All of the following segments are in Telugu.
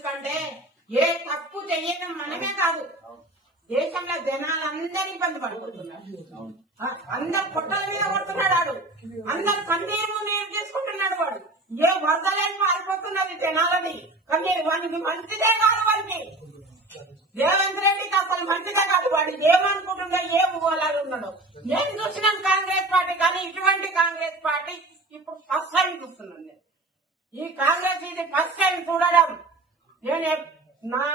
ఎందుకంటే ఏ తప్పు చెయ్యడం మనమే కాదు, దేశంలో జనాలందరూ ఇబ్బంది పడిపోతున్నారు. అందరు పొట్టల మీద కొడుతున్నాడు వాడు, అందరు కన్నీరు నీరు తీసుకుంటున్నాడు వాడు. ఏ వరదలేని పారిపోతున్నది జనాలని, కానీ వానికి మంచిదే కాదు. వానికి రేవంత్ రెడ్డికి అసలు మంచిదే కాదు. వాడు ఏమనుకుంటుండో ఏ ఊహలాలు ఉన్నాడో నేను చూసినాను కాంగ్రెస్ పార్టీ, కానీ ఇటువంటి కాంగ్రెస్ పార్టీ ఇప్పుడు ఫస్ట్ టైం చూస్తున్నాను నేను. ఈ కాంగ్రెస్ ఇది ఫస్ట్ టైం చూడడం. నేను నా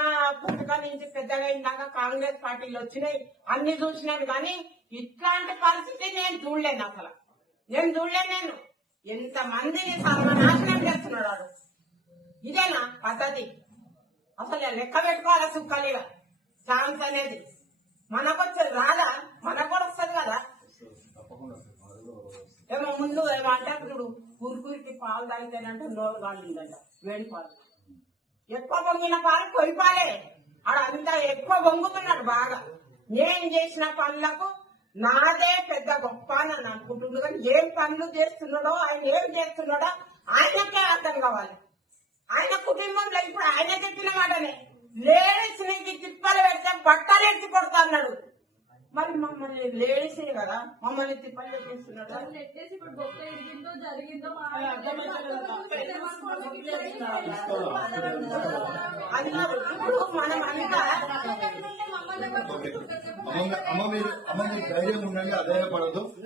పుట్టుక నుంచి పెద్దగా ఇందాక కాంగ్రెస్ పార్టీలు వచ్చినాయి, అన్ని చూసినాను, కానీ ఇట్లాంటి పరిస్థితి నేను చూడలేను. అసలు నేను చూడలేను. ఎంత మందిని సర్వనాశనం చేస్తున్నాడు వాడు. ఇదేనా పద్ధతి? అసలు లెక్క పెట్టుకోవాలి సుక్కలిగా ఛాన్స్ అనేది. మనకొచ్చేది రాదా? మనకు కూడా వస్తుంది కదా. ఏమో ముందు ఏమో అంటే ఇప్పుడు కురికి పాలు తాగితేనంటే నోరు కాలిందంట, వేడి పాలు. ఎక్కువ పొంగిన పాలు కొయ్యిపాలే. ఆడ అంతా ఎక్కువ పొంగుతున్నాడు బాగా. నేను చేసిన పనులకు నాదే పెద్ద గొప్ప అని అనుకుంటున్నాడు, కానీ ఏం పనులు చేస్తున్నాడో ఆయన ఏం చేస్తున్నాడో ఆయనకే అర్థం కావాలి. ఆయన కుటుంబంలో ఇప్పుడు ఆయన చెప్పిన మాటనే, లేడీస్ నీకు తిప్పలు పెడితే బట్టలు ఎత్తి కొడతా అన్నాడు. మరి మమ్మల్ని లేడీస్ కదా మమ్మల్ని తిప్పలు పెట్టేస్తున్నాడు. అన్నారు. ఇప్పుడు మనం అంతా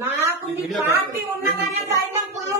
నాకు మీ పార్టీ ఉన్నదనే ధైర్యం ఫుల్